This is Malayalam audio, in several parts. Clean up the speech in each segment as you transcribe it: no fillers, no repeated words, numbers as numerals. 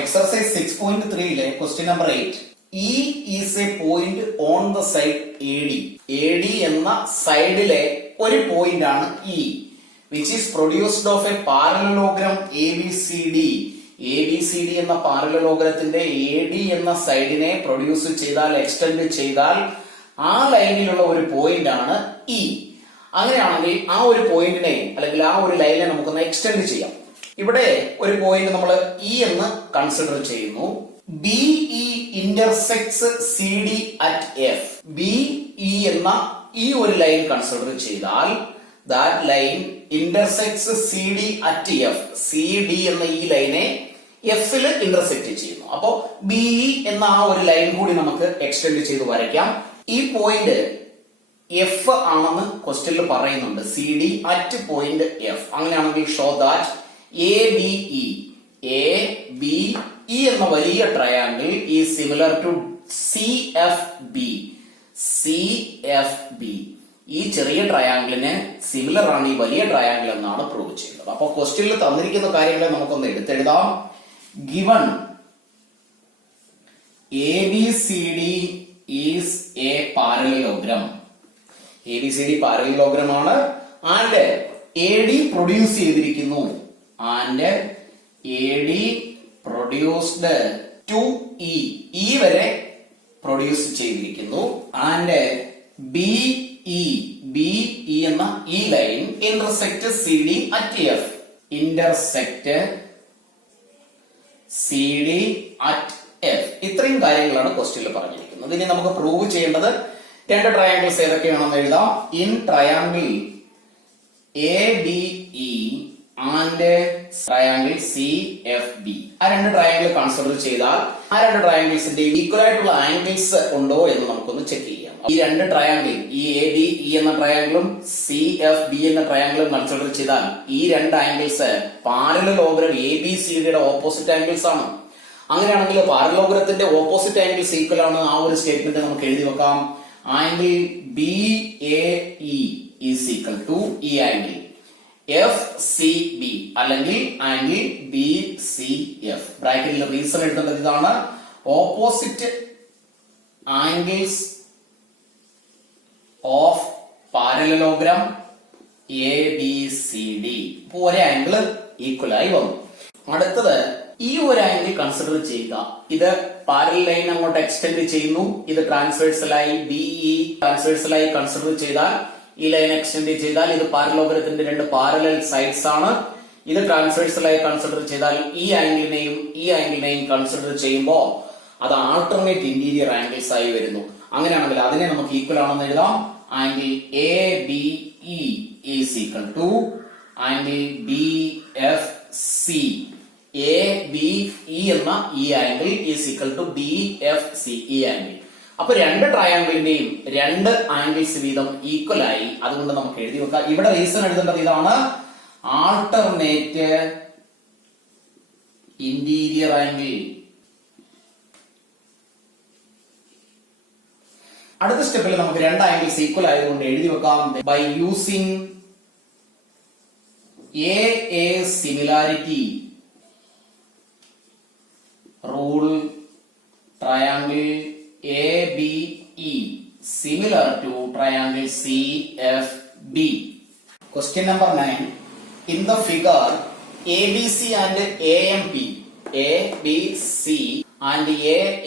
Exercise 6.3 question number 8. E is a point on the side AD. AD എന്ന സൈഡിലെ ഒരു പോയിന്റ് ആണ് E, which is produced of a parallelogram ABCD. ABCD എന്ന പാരലലോഗ്രത്തിന്റെ AD എന്ന സൈഡിനെ പ്രൊഡ്യൂസ് ചെയ്താൽ എക്സ്റ്റെൻഡ് ചെയ്താൽ ആ ലൈനിലുള്ള ഒരു പോയിന്റ് ആണ് E. അങ്ങനെയാണെങ്കിൽ ആ ഒരു പോയിന്റിനെ അല്ലെങ്കിൽ ആ ഒരു ലൈനെ നമുക്കൊന്ന് എക്സ്റ്റെൻഡ് ചെയ്യാം. ഇവിടെ ഒരു പോയിന്റ് നമ്മൾ ഇ എന്ന് കൺസിഡർ ചെയ്യുന്നു. BE intersects CD at F. BE എന്ന ഈ ഒരു ലൈൻ കൺസിഡർ ചെയ്താൽ that line intersects CD at F. CD എന്ന ഈ ലൈനെ F ൽ ഇന്റർസെക്ട് ചെയ്യുന്നു. അപ്പോ BE എന്ന ആ ഒരു ലൈൻ കൂടി നമുക്ക് എക്സ്റ്റെൻഡ് ചെയ്ത് വരയ്ക്കാം. ഈ പോയിന്റ് F ആണെന്ന് ക്വസ്റ്റ്യനിൽ പറയുന്നുണ്ട്. CD at point F. അങ്ങനെയാണെങ്കിൽ ഷോ ദാറ്റ് ABE എന്ന വലിയ triangle is similar to CFB. ഈ ചെറിയ ട്രയാങ്കിളിന് സിമിലർ ആണ് ഈ വലിയ ട്രയാങ്കിൾ എന്നാണ് പ്രൂവ് ചെയ്യുന്നത്. അപ്പൊ ക്വസ്റ്റ്യനിൽ തന്നിരിക്കുന്ന കാര്യങ്ങളെ നമുക്കൊന്ന് എടുത്തെഴുതാം. Given ABCD is a parallelogram. ABCD parallelogram ആണ്. ആൻഡ് AD പ്രൊഡ്യൂസ് ചെയ്തിരിക്കുന്നു. And AD produced to E വരെ പ്രൊഡ്യൂസ് ചെയ്തിരിക്കുന്നു. ആൻഡ് BE എന്ന ഈ line intersect CD at F. Intersect CD at F. ഇത്രയും കാര്യങ്ങളാണ് ക്വസ്റ്റ്യനിൽ പറഞ്ഞിരിക്കുന്നത്. ഇനി നമുക്ക് പ്രൂവ് ചെയ്യേണ്ടത് രണ്ട് ട്രയാങ്കിൾസ് ഏതൊക്കെയാണെന്ന് എഴുതാം. In triangle ABE and triangle CFB. ആ രണ്ട് ട്രയാങ്കിൾ കൺസിഡർ ചെയ്താൽ ആ രണ്ട് ട്രയാങ്കിൾസിന്റെ ഈക്വൽ ആയിട്ടുള്ള ആംഗിൾസ് ഉണ്ടോ എന്ന് നമുക്കൊന്ന് ചെക്ക് ചെയ്യാം. ഈ രണ്ട് ട്രയാങ്കിൾ ഈ ABE എന്ന ട്രയാങ്കിളും CFB എന്ന ട്രയാങ്കിളും കൺസിഡർ ചെയ്താൽ ഈ രണ്ട് angles parallelogram ABCD opposite angles ആണ്. അങ്ങനെയാണെങ്കിൽ പാരലലോഗ്രത്തിന്റെ ഓപ്പോസിറ്റ് ആംഗിൾസ് ഈക്വൽ ആണ്. ആ ഒരു സ്റ്റേറ്റ്മെന്റ് നമുക്ക് എഴുതി വെക്കാം. Angle BAE is equal to ഈ ആംഗിൾ FCB അല്ലെങ്കിൽ ആംഗിൾ BCF. ബ്രാക്കറ്റിൽ റീസൺ എഴുതേണ്ടത് ഇതാണ്. Opposite angles of parallelogram ABCD. ഇപ്പൊ ഒരേ ആംഗിൾ ഈക്വൽ ആയി വന്നു. അടുത്തത് ഈ ഒരു ആംഗിൾ കൺസിഡർ ചെയ്യുക. ഇത് പാരലൽ ലൈൻ അങ്ങോട്ട് എക്സ്റ്റെൻഡ് ചെയ്യുന്നു. ഇത് ട്രാൻസ്വേഴ്സലായി BE ട്രാൻസ്വേഴ്സലായി കൺസിഡർ ചെയ്താൽ ഈ ലൈൻ എക്സ്റ്റെൻഡ് ചെയ്താൽ ഇത് പാരലോഗ്രത്തിന്റെ രണ്ട് പാരലൽ സൈഡ്സ് ആണ്. ഇത് ട്രാൻസ്വേഴ്സലായി കൺസിഡർ ചെയ്താൽ ഈ ആംഗിളിനെയും കൺസിഡർ ചെയ്യുമ്പോൾ അത് ആൾട്ടർനേറ്റ് ഇന്റീരിയർ ആംഗിൾസ് ആയി വരുന്നു. അങ്ങനെയാണെങ്കിൽ അതിനെ നമുക്ക് ഈക്വൽ ആണെന്ന് എഴുതാം. Angle ABE is equal to angle BFC. ABE എന്ന ഈ angle is equal to BFC ഈ ആംഗിൾ. അപ്പൊ രണ്ട് ട്രയാങ്കിളിന്റെയും രണ്ട് ആംഗിൾസ് വീതം ഈക്വൽ ആയി. അതുകൊണ്ട് നമുക്ക് എഴുതി വെക്കാം. ഇവിടെ റീസൺ എഴുതേണ്ടത് ഇതാണ്. Alternate interior angle. അടുത്ത സ്റ്റെപ്പിൽ നമുക്ക് രണ്ട് ആംഗിൾസ് ഈക്വൽ ആയതുകൊണ്ട് എഴുതി വെക്കാം. By using AA similarity rule, triangle ABE similar to triangle CFB. Question number 9. In the figure, ABC and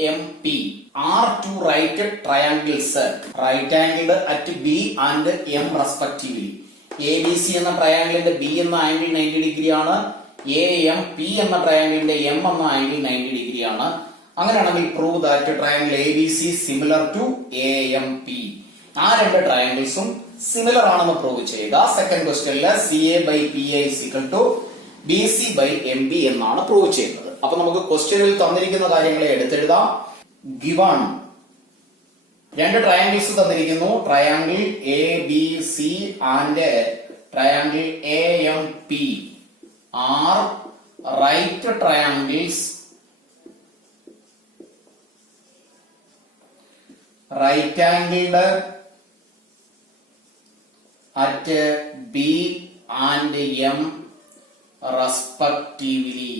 AMP are two right triangles, right angled at B and M respectively. ABC എന്ന ട്രയാങ്കിളിന്റെ B എന്ന ആംഗിൾ 90 ഡിഗ്രി ആണ്. AMP എന്ന ട്രയാങ്കിളിന്റെ M എന്ന ആംഗിൾ 90 ഡിഗ്രി ആണ്. അങ്ങനെയാണെങ്കിൽ prove that triangle ABC similar to AMP. ആ രണ്ട് ട്രയാങ്കിൾസും സിമിലർ ആണെന്ന് പ്രൂവ് ചെയ്യുക. സെക്കൻഡ് ക്വസ്റ്റ്യനിൽ CA/PA is equal to BC/MB എന്നാണ് പ്രൂവ് ചെയ്യുന്നത്. അപ്പൊ നമുക്ക് ക്വസ്റ്റ്യനിൽ തന്നിരിക്കുന്ന കാര്യങ്ങളെ എടുത്തെഴുതാം. ഗിവൺ രണ്ട് ട്രയാങ്കിൾസ് തന്നിരിക്കുന്നു. Triangle ABC and triangle AMP are right triangles. right angled at B and M respectively.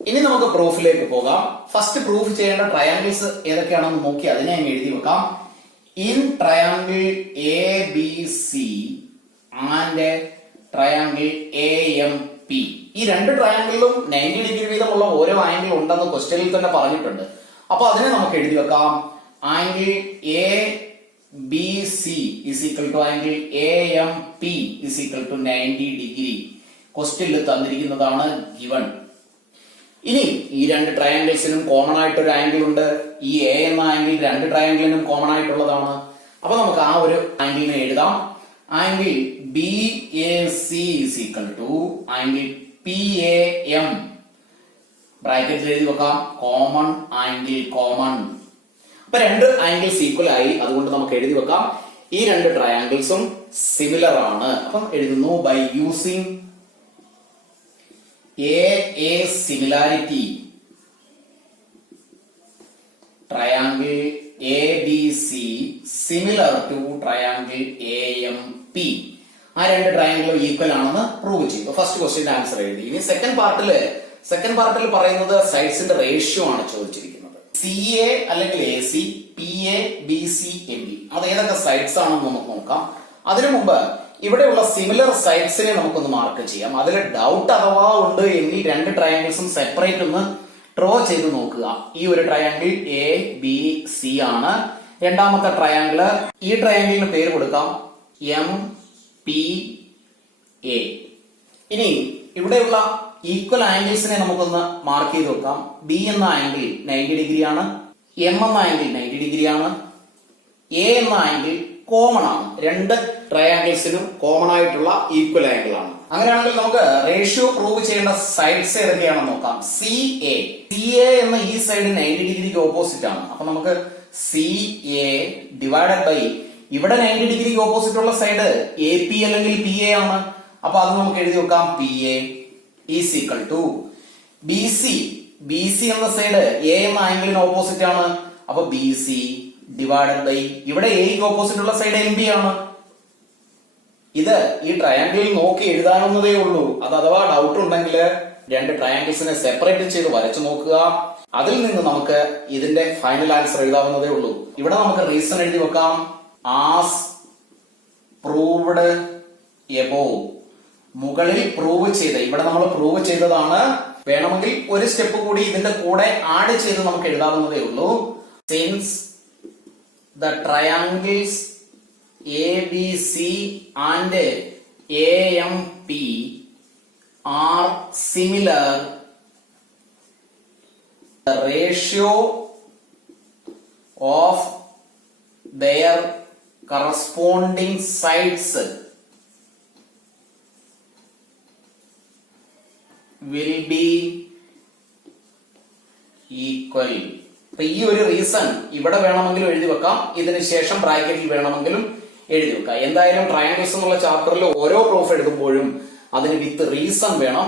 ഇനി നമുക്ക് പ്രൂഫിലേക്ക് പോകാം. ഫസ്റ്റ് പ്രൂഫ് ചെയ്യേണ്ട ട്രയാങ്കിൾസ് ഏതൊക്കെയാണെന്ന് നോക്കി അതിനെ അങ്ങ് എഴുതി വെക്കാം. In triangle A B C and triangle A M P, ഈ രണ്ട് ട്രയാങ്കിളിലും 90 ഡിഗ്രി വീതമുള്ള ഓരോ ആംഗിൾ ഉണ്ടെന്ന് ക്വസ്റ്റ്യനിൽ തന്നെ പറഞ്ഞിട്ടുണ്ട്. അപ്പൊ അതിനെ നമുക്ക് എഴുതി വെക്കാം. Angle A B C is equal to angle A M P is equal to 90 degree. ക്വസ്റ്റ്യനിൽ തന്നിരിക്കുന്നതാണ് ഗിവൺ. ഇനി ഈ രണ്ട് ട്രയാങ്കിൾസിനും കോമൺ ആയിട്ട് ഒരു ആംഗിൾ ഉണ്ട്. ഈ എ എന്ന ആംഗിൾ രണ്ട് ട്രയാങ്കിളിനും കോമൺ ആയിട്ടുള്ളതാണ്. അപ്പൊ നമുക്ക് ആ ഒരു ആംഗിളിനെ എഴുതാം. Angle B A C is equal to angle P A M, ബ്രാക്കറ്റിൽ എഴുതി വെക്കാം, കോമൺ ആംഗിൾ കോമൺ. അപ്പൊ രണ്ട് ആംഗിൾസ് ഈക്വൽ ആയി, അതുകൊണ്ട് നമുക്ക് എഴുതി വെക്കാം ഈ രണ്ട് ട്രയാങ്കിൾസും സിമിലർ ആണ്. അപ്പം എഴുതുന്നു by using a similarity triangle ABC similar to triangle AMP. ആ രണ്ട് ട്രയാങ്കിളും ഈക്വൽ ആണെന്ന് പ്രൂവ് ചെയ്തു. ഫസ്റ്റ് ക്വസ്റ്റ്യൻ ആൻസർ എഴുതി. ഇനി സെക്കൻഡ് പാർട്ടിൽ പറയുന്നത് സൈഡ്സിന്റെ റേഷ്യോ ആണ് ചോദിച്ചിരിക്കുന്നത്. CA അല്ലെങ്കിൽ AC, PA, BC, MB അത് ഏതൊക്കെ സൈഡ്സ് ആണെന്ന് നമുക്ക് നോക്കാം. അതിനു മുമ്പ് ഇവിടെയുള്ള സിമിലർ സൈഡ്സിനെ നമുക്കൊന്ന് മാർക്ക് ചെയ്യാം. അതിൽ ഡൗട്ട് അഥവാ ഉണ്ട് എങ്കിൽ രണ്ട് ട്രയാങ്കിൾസും സെപ്പറേറ്റ് ഒന്ന് ഡ്രോ ചെയ്ത് നോക്കുക. ഈ ഒരു ട്രയാങ്കിൾ എ ബി സി ആണ്. രണ്ടാമത്തെ ട്രയാങ്കിള്, ഈ ട്രയാങ്കിളിന് പേര് കൊടുക്കാം എം പി എ. ഇനി ഇവിടെയുള്ള ഈക്വൽ ആംഗിൾസിനെ നമുക്കൊന്ന് മാർക്ക് ചെയ്ത് വെക്കാം. ബി എന്ന ആംഗിൾ 90 ഡിഗ്രി ആണ്, എം എന്ന ആംഗിൾ 90 ഡിഗ്രി ആണ്, എ എന്ന ആംഗിൾ കോമൺ ആണ്. രണ്ട് ട്രയാങ്കിൾസിനും കോമൺ ആയിട്ടുള്ള ഈക്വൽ ആംഗിൾ ആണ്. അങ്ങനെയാണെങ്കിൽ നമുക്ക് റേഷ്യോ പ്രൂവ് ചെയ്യേണ്ട സൈഡ്സ് ഏതൊക്കെയാണെന്ന് നോക്കാം. സി എ എന്ന ഈ സൈഡ് 90 ഡിഗ്രിക്ക് ഓപ്പോസിറ്റ് ആണ്. അപ്പൊ നമുക്ക് സി എ ഡിവൈഡഡ് ബൈ ഇവിടെ 90 ഡിഗ്രിക്ക് ഓപ്പോസിറ്റ് ഉള്ള സൈഡ് എ പി അല്ലെങ്കിൽ പി എ ആണ്. അപ്പൊ അത് നമുക്ക് എഴുതി വെക്കാം. P A is equal to B C എന്ന സൈഡ് എ എന്ന ആംഗിളിന് ഓപ്പോസിറ്റ് ആണ്. അപ്പൊ ബി സി ഡിവൈഡഡ് ബൈ ഇവിടെ എക്ക് ഓപ്പോസിറ്റ് ഉള്ള സൈഡ് എം ബി ആണ്. ഇത് ഈ ട്രയാങ്കിളിൽ നോക്കി എഴുതാവുന്നതേ ഉള്ളൂ. അത് അഥവാ ഡൗട്ട് ഉണ്ടെങ്കിൽ രണ്ട് ട്രയാങ്കിൾസിനെ സെപ്പറേറ്റ് ചെയ്ത് വരച്ചു നോക്കുക. അതിൽ നിന്ന് നമുക്ക് ഇതിന്റെ ഫൈനൽ ആൻസർ എഴുതാവുന്നതേ ഉള്ളൂ. ഇവിടെ നമുക്ക് റീസൺ എഴുതി വെക്കാം. ആസ് പ്രൂവ്ഡ് എബോവ്, മുകളിൽ പ്രൂവ് ചെയ്ത്, ഇവിടെ നമ്മൾ പ്രൂവ് ചെയ്തതാണ്. വേണമെങ്കിൽ ഒരു സ്റ്റെപ്പ് കൂടി ഇതിന്റെ കൂടെ ആഡ് ചെയ്ത് നമുക്ക് എഴുതാവുന്നതേ ഉള്ളൂ. Since the triangles ABC and AMP are similar, the ratio of their corresponding sides will be equal. ഈ ഒരു റീസൺ ഇവിടെ വേണമെങ്കിലും എഴുതി വെക്കാം, ഇതിന് ശേഷം ബ്രാക്കറ്റിൽ വേണമെങ്കിലും എഴുതി വെക്കാം. എന്തായാലും ട്രയാങ്കിൾസ് എന്നുള്ള ചാപ്റ്ററിൽ ഓരോ പ്രൂഫ് എഴുതുമ്പോഴും അതിന് വിത്ത് റീസൺ വേണം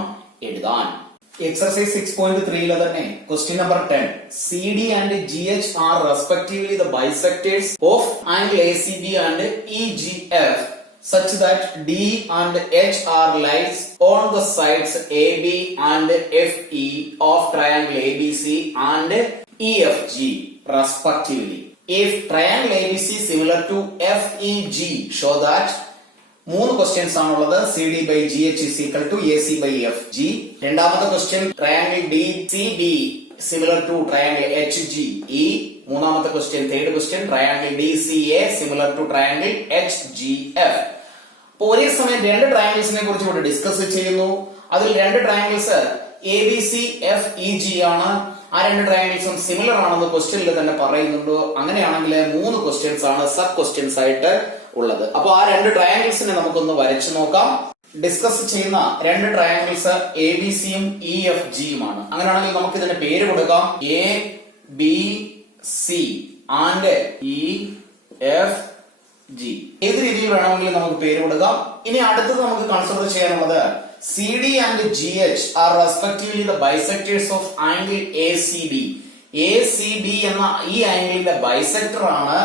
എഴുതാൻ. എക്സർസൈസ് 6.3 തന്നെ question number 10. CD and GH are respectively the bisectors of angle ACB and EGF such that D and H are lies on the sides AB and FE of triangle ABC and EFG respectively. If triangle ABC similar to FEG, show that. മൂന്ന് ക്വസ്റ്റ്യൻസ് ആണുള്ളത്. CD by GH is equal to AC by FG. രണ്ടാമത്തെ question triangle DCB similar to triangle HGE. മൂന്നാമത്തെ question, third question triangle DCA similar to triangle HGF. അപ്പോൾ ഒരേ സമയം രണ്ട് ട്രയാങ്കിൾസിനെ കുറിച്ച് ഇവിടെ ഡിസ്കസ് ചെയ്യുന്നു. അതിൽ രണ്ട് ട്രയാങ്കിൾസ് ABC FEG ആണ്. ആ രണ്ട് ട്രയാങ്കിൾസും സിമിലർ ആണെന്ന് ക്വസ്റ്റ്യനിൽ തന്നെ പറയുന്നുണ്ട്. അങ്ങനെയാണെങ്കിൽ മൂന്ന് ക്വസ്റ്റ്യൻസ് ആണ് സബ് ക്വസ്റ്റ്യൻസ് ആയിട്ട് ഉള്ളത്. അപ്പൊ ആ രണ്ട് ട്രയാങ്കിൾസിനെ നമുക്കൊന്ന് വരച്ചു നോക്കാം. ഡിസ്കസ് ചെയ്യുന്ന രണ്ട് ട്രയാങ്കിൾസ് ABCയും EFGയുമാണ്. അങ്ങനെയാണെങ്കിൽ നമുക്ക് ഇതിന്റെ പേര് കൊടുക്കാം. ABC and EFG. ഏത് രീതിയിൽ വേണമെങ്കിലും നമുക്ക് പേര് കൊടുക്കാം. ഇനി അടുത്തത് നമുക്ക് കൺസിഡർ ചെയ്യാനുള്ളത് CD and GH are respectively the bisectors of angle ACB. ACB എന്ന ഈ ആംഗിളിന്റെ ബൈസെക്ടർ ആണ്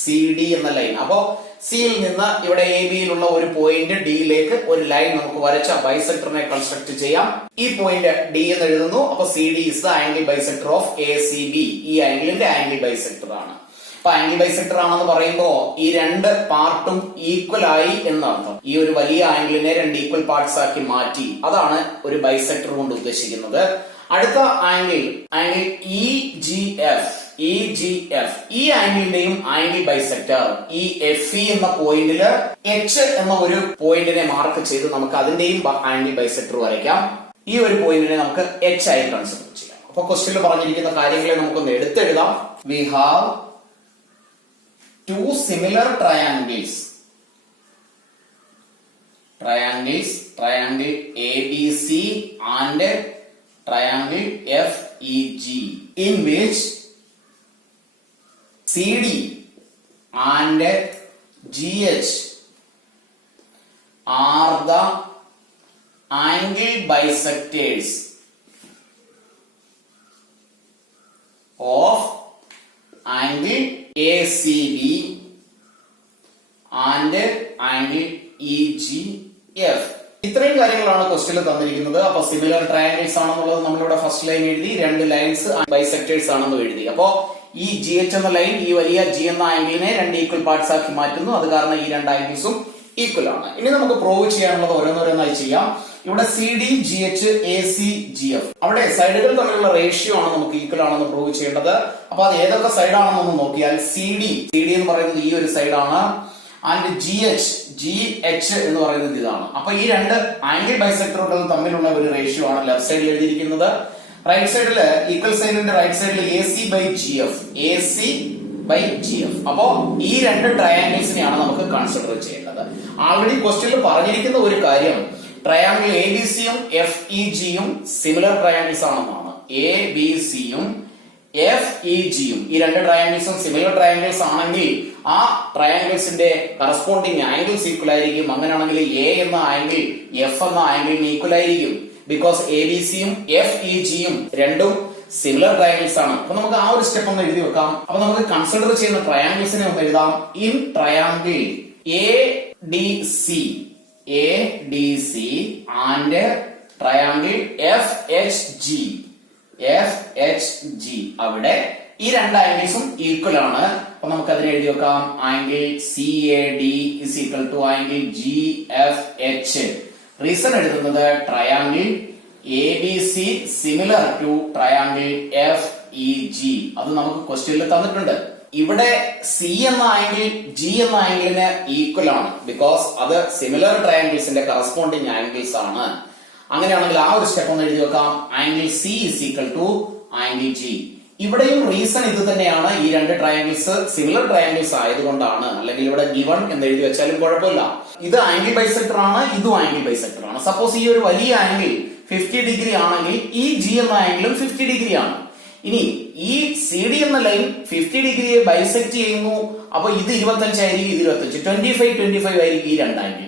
CD എന്ന ലൈൻ. അപ്പോ സിയിൽ നിന്ന് ഇവിടെ എ ബിയിലുള്ള ഒരു പോയിന്റ് ഡിയിലേക്ക് ഒരു ലൈൻ നമുക്ക് വരച്ച ബൈസെക്ടറിനെ കൺസ്ട്രക്ട് ചെയ്യാം. ഈ പോയിന്റ് ഡി എന്ന് എഴുതുന്നു. അപ്പൊ C D is the angle bisector of A C B. ഈ ആംഗിളിന്റെ ആംഗിൾ ബൈസെക്ടർ ആണ്. അപ്പൊ ആംഗിൾ ബൈസെക്ടർ ആണെന്ന് പറയുമ്പോ ഈ രണ്ട് പാർട്ടും ഈക്വൽ ആയി എന്നർത്ഥം. ഈ ഒരു വലിയ ആംഗിളിനെ രണ്ട് ഈക്വൽ പാർട്സ് ആക്കി മാറ്റി. അതാണ് ഒരു ബൈസെക്ടർ കൊണ്ട് ഉദ്ദേശിക്കുന്നത്. അടുത്ത ആംഗിൾ ഇ ജി എഫ്. ഈ ആംഗിളിന്റെയും ആംഗിൾ ബൈസെക്ടർ ഈ എഫ് ഇ എന്ന പോയിന്റില് എച്ച് എന്ന ഒരു പോയിന്റിനെ മാർക്ക് ചെയ്ത് നമുക്ക് അതിന്റെയും ആംഗിൾ ബൈസെക്ടർ വരയ്ക്കാം. ഈ ഒരു പോയിന്റിനെ നമുക്ക് എച്ച് ആയി കൺസിഡർ ചെയ്യാം. അപ്പൊ ക്വസ്റ്റ്യനിൽ പറഞ്ഞിരിക്കുന്ന കാര്യങ്ങളെ നമുക്കൊന്ന് എടുത്തെഴുതാം. We have two similar triangles, triangle ABC and triangle FEG, in which CD and GH are the angle bisectors of angle ACB and angle EGF. ഇത്രയും കാര്യങ്ങളാണ് ക്വസ്റ്റ്യനിൽ തന്നിരിക്കുന്നത്. അപ്പൊ സിമിലർ ട്രയാങ്കിൾസ് ആണെന്നുള്ളത് നമ്മളിവിടെ ഫസ്റ്റ് ലൈൻ എഴുതി, രണ്ട് ലൈൻസ് ബൈസെക്ടേഴ്സ് ആണെന്ന് എഴുതി. അപ്പോ ഈ ജി എച്ച് എന്ന ലൈൻ ഈ വലിയ ജി എന്ന ആംഗിളിനെ രണ്ട് ഈക്വൽ പാർട്സ് ആക്കി മാറ്റുന്നു. അത് കാരണം ഈ രണ്ട് ആംഗിൾസും ഈക്വൽ ആണ്. ഇനി നമുക്ക് പ്രൂവ് ചെയ്യാനുള്ളത് ഓരോന്നോരോന്നായി ചെയ്യാം. ഇവിടെ C D G H A C G F, അവിടെ സൈഡുകൾ തമ്മിലുള്ള റേഷ്യോ ആണ് നമുക്ക് ഈക്വൽ ആണെന്ന് പ്രൂവ് ചെയ്യേണ്ടത്. അപ്പൊ അത് ഏതൊക്കെ സൈഡാണെന്നൊന്ന് നോക്കിയാൽ സി ഡി എന്ന് പറയുന്നത് ഈ ഒരു സൈഡാണ്. ആൻഡ് ജി എച്ച് എന്ന് പറയുന്നത് ഇതാണ്. അപ്പൊ ഈ രണ്ട് ആംഗിൾ ബൈസെക്ടറുകൾ തമ്മിലുള്ള ഒരു റേഷ്യോ ആണ് ലെഫ്റ്റ് സൈഡിൽ എഴുതിയിരിക്കുന്നത്. റൈറ്റ് സൈഡില് ഈക്വൽ സൈഡിന്റെ റൈറ്റ് സൈഡിൽ A C by G F. അപ്പോ ഈ രണ്ട് ട്രയാങ്കിൾസിനെയാണ് നമുക്ക് കൺസിഡർ ചെയ്യേണ്ടത്. ആൾറെഡി ക്വസ്റ്റ്യനിൽ പറഞ്ഞിരിക്കുന്ന ഒരു കാര്യം, ട്രയാങ്കിൾ എ ബി സിയും എഫ് ഇ ജിയും സിമിലർ ട്രയാങ്കിൾസ് ആണെന്നാണ്. എ ബി സിയും എഫ് ഇ ജിയും ഈ രണ്ട് ട്രയാങ്കിൾസും സിമിലർ ട്രയാങ്കിൾസ് ആണെങ്കിൽ ആ ട്രയാങ്കിൾസിന്റെ കറസ്പോണ്ടിങ് ആംഗിൾസ് ഈക്വൽ ആയിരിക്കും. അങ്ങനെയാണെങ്കിൽ എ എന്ന ആംഗിൾ എഫ് എന്ന ആംഗിളിന് ഈക്വൽ ആയിരിക്കും. ബിക്കോസ് എ ബി സിയും എഫ് ഇ ജിയും രണ്ടും സിമിലർ ട്രയാങ്കിൾസ് ആണ്. അപ്പൊ നമുക്ക് ആ ഒരു സ്റ്റെപ്പ് ഒന്ന് എഴുതി വെക്കാം. അപ്പൊ നമുക്ക് കൺസിഡർ ചെയ്യുന്ന ട്രയാങ്കിൾസിനെ ഒന്ന് എഴുതാം. In triangle A D C and triangle F H G, അവിടെ ഈ രണ്ട് ആംഗിൾസും ഈക്വൽ ആണ്. അപ്പൊ നമുക്ക് അതിനെ എഴുതി വെക്കാം. Angle C A D is equal to angle G F H. Reason എഴുതുന്നത് triangle A B C similar to triangle F E G. അത് നമുക്ക് ക്വസ്റ്റ്യനിൽ തന്നിട്ടുണ്ട്. ഇവിടെ സി എന്ന ആംഗിൾ ജി എന്ന ആംഗിളിന് ഈക്വൽ ആണ്. ബിക്കോസ് അത് സിമിലർ ട്രയാങ്കിൾസിന്റെ കറസ്പോണ്ടിങ് ആംഗിൾസ് ആണ്. അങ്ങനെയാണെങ്കിൽ ആ ഒരു സ്റ്റെപ്പ് ഒന്ന് എഴുതി വെക്കാം. Angle C is equal to angle G. ഇവിടെയും റീസൺ ഇത് തന്നെയാണ്. ഈ രണ്ട് ട്രയാങ്കിൾസ് സിമിലർ ട്രയാങ്കിൾസ് ആയതുകൊണ്ടാണ്. അല്ലെങ്കിൽ ഇവിടെ ഗിവൺ എന്ന് എഴുതി വെച്ചാലും കുഴപ്പമില്ല. ഇത് ആംഗിൾ ബൈസെക്ടർ ആണ്, ഇതും ആംഗിൾ ബൈസെക്ടർ ആണ്. സപ്പോസ് ഈ ഒരു വലിയ ആംഗിൾ 50 ഡിഗ്രി ആണെങ്കിൽ ഈ ജി എന്ന ആംഗിളും 50 ഡിഗ്രി ആണ്. ഇനി ഈ സി ഡി എന്ന ലൈൻ 50 ഡിഗ്രിയെ ബൈസെക്ട് ചെയ്യുന്നു. അപ്പൊ ഇത് 25 ആയിരിക്കും, ഇത് 25, 25 ആയിരിക്കും ഈ രണ്ട് ആംഗിൾ.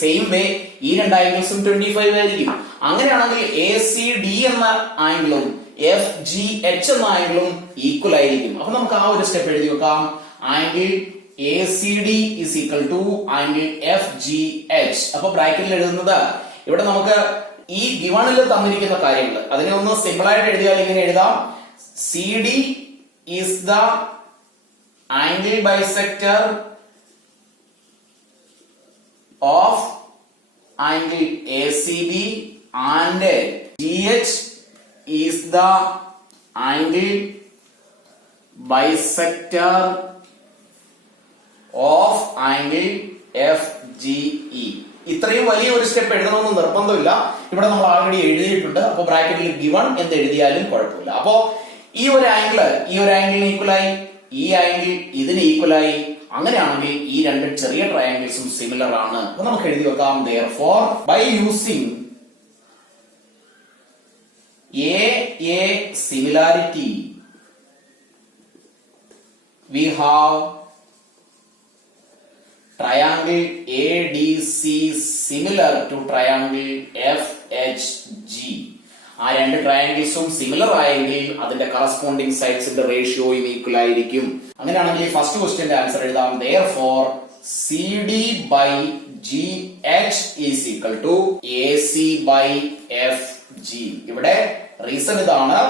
സെയിം വേ ഈ രണ്ട് ആംഗിൾസും 25 ആയിരിക്കും. അങ്ങനെയാണെങ്കിൽ എ സി ഡി എന്ന ആംഗിളും എഫ് ജി എച്ച് എന്ന ആംഗിളും ഈക്വൽ ആയിരിക്കും. അപ്പൊ നമുക്ക് ആ ഒരു സ്റ്റെപ്പ് എഴുതി വെക്കാം. Angle A C D is equal to angle F G H. അപ്പൊ ബ്രാക്കറ്റിൽ എഴുതുന്നത് ഇവിടെ നമുക്ക് ഈ ഗിവണിൽ തന്നിരിക്കുന്ന കാര്യങ്ങൾ അതിനെ ഒന്ന് സിമ്പിൾ ആയിട്ട് എഴുതിയാൽ ഇങ്ങനെ എഴുതാം. C D is the angle bisector of angle A C B and G H is the angle bisector of angle FGE. ഇത്രയും വലിയ ഒരു സ്റ്റെപ്പ് എഴുതണമെന്ന് നിർബന്ധമില്ല. ഇവിടെ നമ്മൾ ആൾറെഡി എഴുതിയിട്ടുണ്ട്. അപ്പൊ ബ്രാക്കറ്റിൽ ഗിവൺ എന്ന് എഴുതിയാലും കുഴപ്പമില്ല. അപ്പോ ഈ ഒരു ആംഗിളിന് ഈക്വലായി, ഈ ആംഗിൾ ഇതിന് ഈക്വലായി. അങ്ങനെയാണെങ്കിൽ ഈ രണ്ട് ചെറിയ ട്രയാംഗിൾസും സിമിലർ ആണ്. അപ്പൊ നമുക്ക് എഴുതി വെക്കാം. therefore by using a similarity we have triangle ADC similar to triangle FHG. ആ രണ്ട് ട്രയാംഗിൾസും സിമിലർ ആയെങ്കിൽ അതിന്റെ കറസ്പോണ്ടിങ് സൈഡ്സിന്റെ റേഷ്യോയും ഈക്വൽ ആയിരിക്കും. അങ്ങനെയാണെങ്കിൽ ഫസ്റ്റ് ക്വസ്റ്റ്യന്റെ ആൻസർ എഴുതാം. therefore CD by GH is equal to AC by FG. ഇവിടെ റീസൺ ഇതാണ്,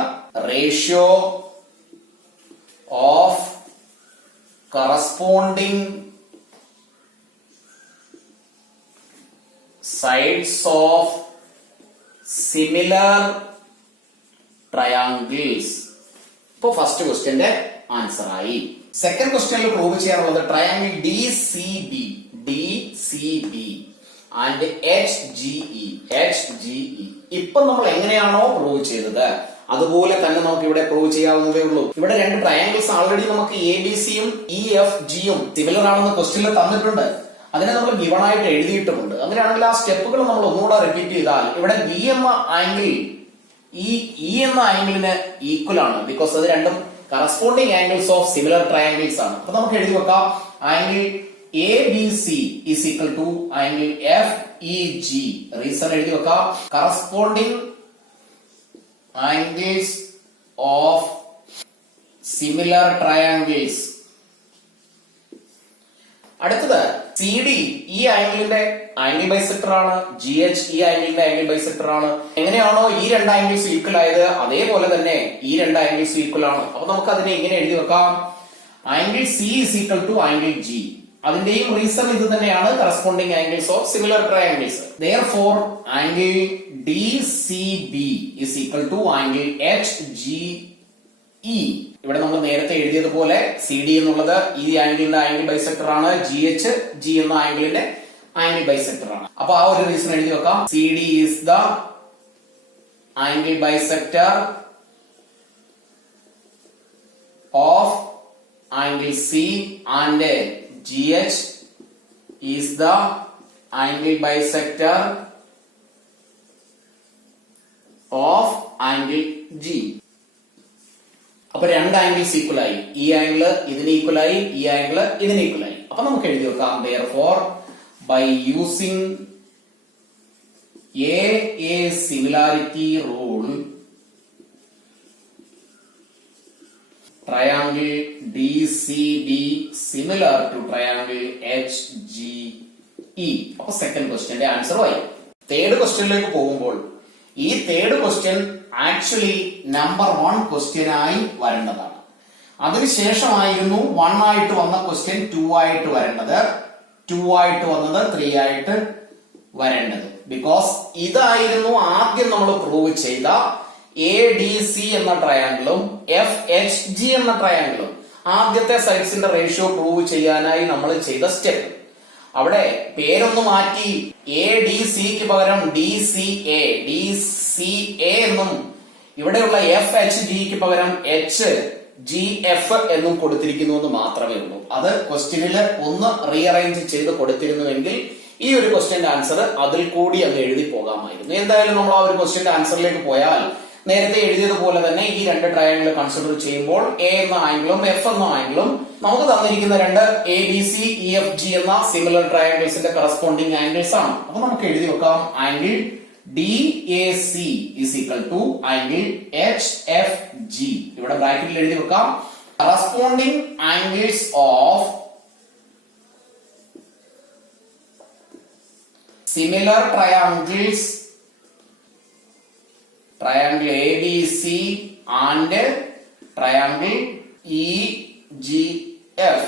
ratio of corresponding sides of similar triangles. ഇപ്പൊ ഫസ്റ്റ് ക്വസ്റ്റ്യന്റെ ആൻസർ ആയി. സെക്കൻഡ് ക്വസ്റ്റ്യനിൽ പ്രൂവ് ചെയ്യാനുള്ളത് ട്രയാങ്കിൾ DCB ആൻഡ് HGE. ഇപ്പൊ നമ്മൾ എങ്ങനെയാണോ പ്രൂവ് ചെയ്തത് അതുപോലെ തന്നെ നമുക്ക് ഇവിടെ പ്രൂവ് ചെയ്യാവുന്നതേ ഉള്ളൂ. ഇവിടെ രണ്ട് ട്രയാങ്കിൾസ് ആൾറെഡി നമുക്ക് ABCയും EFGയും സിമിലർ ആണെന്ന് ക്വസ്റ്റ്യനിൽ തന്നിട്ടുണ്ട്. അതിനെ നമ്മൾ ഗിവൺ ആയിട്ട് എഴുതിയിട്ടുമുണ്ട്. അങ്ങനെയാണെങ്കിൽ ആ സ്റ്റെപ്പുകൾ നമ്മൾ ഒന്നുകൂടെ റിപ്പീറ്റ് ചെയ്താൽ ഇവിടെ ബി എന്ന ആംഗിൾ ഈ എന്ന ആംഗിളിന് ഈക്വൽ ആണ്. ബിക്കോസ് അത് രണ്ടും corresponding angles of similar triangles ആണ്. അപ്പൊ നമുക്ക് എഴുതി വെക്കാം angle ABC is equal to angle FEG. Reason എഴുതി വെക്കാം, corresponding angles of similar triangles. അടുത്തത് CD ഈ ആംഗിളിന്റെ ആംഗിൾ ബൈസെക്ടർ ആണ്, GH ഈ ആംഗിളിന്റെ ആംഗിൾ ബൈസെക്ടർ ആണ്. എങ്ങനെയാണോ ഈ രണ്ട് ആംഗിൾസ് ഈക്വൽ ആയത് അതേപോലെ തന്നെ ഈ രണ്ട് ആംഗിൾസ് ഈക്വൽ ആണ്. അപ്പൊ നമുക്ക് അതിനെ ഇങ്ങനെ എഴുതി വെക്കാം, angle C is equal to angle G. അതിന്റെയും റീസൺ ഇത് തന്നെയാണ്, corresponding angles of similar triangles. Therefore angle DCB is equal to angle HGE. ഇവിടെ നമ്മൾ നേരത്തെ എഴുതിയതുപോലെ CD എന്നുള്ളത് ഈ ആംഗിളിന്റെ ആംഗിൾ ബൈസെക്ടർ ആണ്, G എന്ന ആംഗിളിന്റെ ആംഗിൾ ബൈസെക്ടർ ആണ്. അപ്പൊ ആ ഒരു റീസൺ എഴുതി വെക്കാം, CD is the angle bisector of angle C and GH is the angle bisector of angle G. അപ്പൊ രണ്ട് ആംഗിൾസ് ഈക്വൽ ആയി, ഈ ആംഗിള് ഇതിന് ഈക്വൽ ആയി, ഈ ആംഗിള് ഇതിന് ഈക്വൽ ആയി. അപ്പൊ നമുക്ക് എഴുതി വെക്കാം, therefore by using a similarity rule, triangle DCB similar to triangle HGE. അപ്പൊ സെക്കൻഡ് ക്വസ്റ്റ്യന്റെ ആൻസർ ആയി. തേർഡ് ക്വസ്റ്റ്യനിലേക്ക് പോകുമ്പോൾ ഈ third question actually number 1 question ആയി വരേണ്ടതാണ്. അതിനുശേഷമായിരുന്നു 1 ആയിട്ട് വന്ന ക്വസ്റ്റ്യൻ 2 ആയിട്ട് വരേണ്ടത്, 2 ആയിട്ട് വന്നത് 3 ആയിട്ട് വരേണ്ടത്. ബിക്കോസ് ഇതായിരുന്നു ആദ്യം നമ്മൾ പ്രൂവ് ചെയ്ത ADC എന്ന ട്രയാംഗിളും FHG എന്ന ട്രയാംഗിളും ആദ്യത്തെ സൈഡ്സിന്റെ റേഷ്യോ പ്രൂവ് ചെയ്യാനായി നമ്മൾ ചെയ്ത സ്റ്റെപ്പ്. അവിടെ പേരൊന്ന് മാറ്റി ADCക്ക് പകരം DCA എന്നും ഇവിടെയുള്ള FHGക്ക് പകരം HGF എന്നും കൊടുത്തിരിക്കുന്നു എന്ന് മാത്രമേ ഉള്ളൂ. അത് ക്വസ്റ്റ്യനിൽ ഒന്ന് റീഅറേഞ്ച് ചെയ്ത് കൊടുത്തിരുന്നുവെങ്കിൽ ഈ ഒരു ക്വസ്റ്റ്യന്റെ ആൻസർ അതിൽ കൂടി അങ്ങ് എഴുതി പോകാമായിരുന്നു. എന്തായാലും നമ്മൾ ആ ഒരു ക്വസ്റ്റ്യന്റെ ആൻസറിലേക്ക് പോയാൽ നേരത്തെ എഴുതിയതുപോലെ തന്നെ ഈ രണ്ട് ട്രയാംഗിൾ കൺസിഡർ ചെയ്യുമ്പോൾ A എന്ന ആംഗിളും F എന്ന ആംഗിളും നമുക്ക് തന്നിരിക്കുന്ന രണ്ട് ABC EFG എന്ന സിമിലർ ട്രയാംഗിൾസിന്റെ കറസ്പോണ്ടിങ് ആംഗിൾസ് ആണ്. അപ്പൊ നമുക്ക് എഴുതി വെക്കാം, angle DAC is equal to angle HFG. ഇവിടെ ബ്രാക്കറ്റിൽ എഴുതി വെക്കാം, corresponding angles of similar triangles, triangle ABC and triangle EGF.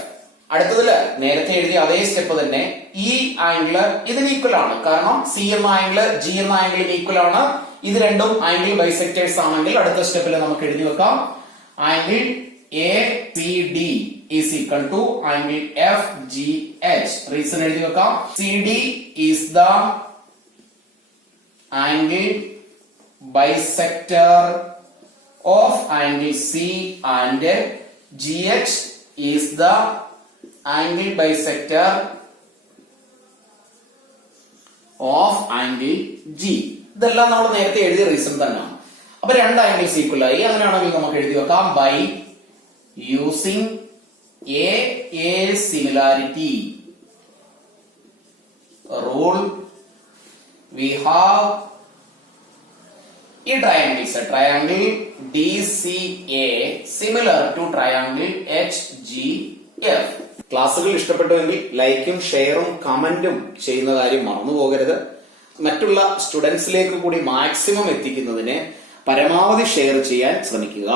അടുത്തതില് നേരത്തെ എഴുതിയ അതേ സ്റ്റെപ്പ് തന്നെ, ഈ ആംഗിള് ഇതിന് ഈക്വൽ ആണ്, കാരണം C എന്ന ആംഗിള് G എന്ന ആംഗിളിന് ഈക്വൽ ആണ്. ഇത് രണ്ടും ആംഗിൾ ബൈസെക്ടേഴ്സ് ആണെങ്കിൽ അടുത്ത സ്റ്റെപ്പിൽ നമുക്ക് എഴുതി വെക്കാം, angle ACD is equal to angle FGH. Reason എഴുതി വെക്കാം, CD is the angle bisector of angle C and GH is the angle bisector of angle G. ഇതെല്ലാം നമ്മൾ നേരത്തെ എഴുതിയ റീസൺ തന്നെയാണ്. അപ്പൊ രണ്ട് ആംഗിൾസ് ഈക്വൽ ആയി. അങ്ങനെയാണെങ്കിൽ നമുക്ക് എഴുതി വെക്കാം, by using a similarity rule we have ഈ triangle DCA similar to triangle HGF. ക്ലാസ്സുകൾ ഇഷ്ടപ്പെട്ടുവെങ്കിൽ ലൈക്കും ഷെയറും കമന്റും ചെയ്യുന്ന കാര്യം മറന്നു പോകരുത്. മറ്റുള്ള സ്റ്റുഡൻസിലേക്ക് കൂടി മാക്സിമം എത്തിക്കുന്നതിന് പരമാവധി ഷെയർ ചെയ്യാൻ ശ്രമിക്കുക.